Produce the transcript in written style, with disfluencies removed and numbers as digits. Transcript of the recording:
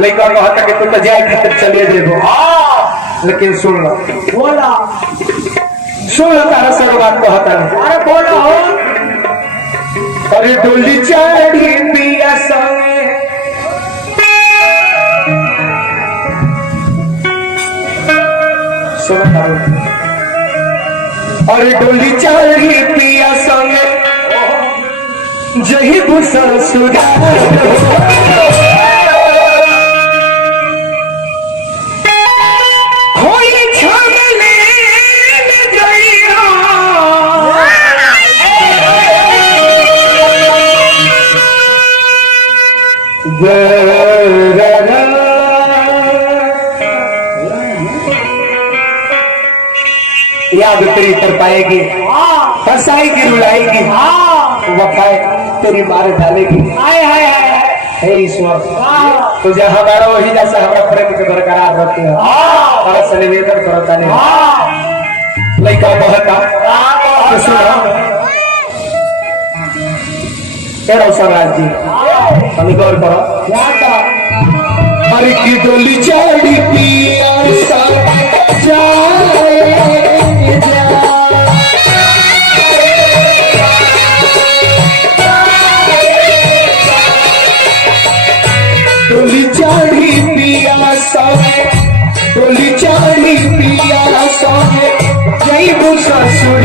लड़का कहता कि तू तो जाए खातिर चले जेबो। लेकिन सुन लो, बोला सुन लो तारा से बात कहता है। अरे बोलो हो अरे डोली चढ़ी पिया संगे सुनो, अरे डोली चढ़ी पिया संगे जही भूषण सुधार याद तेरी तर पाएगी, फंसाएगी रुलाएगी, वफाए तेरी मार डालेगी। हाय हाय हाय हे ईश्वर, तुझे हमारा वही जैसा हमारा प्रेम के बरकरार रखते हैं और से निवेदन करता नहीं। लड़का बहता तो सुनो तेरा स्वराज जी हम गौर करो। अरे की डोली चढ़ी पिया डोली चढ़ी पिया संगे, डोली चढ़ी पिया संगे जय ससुर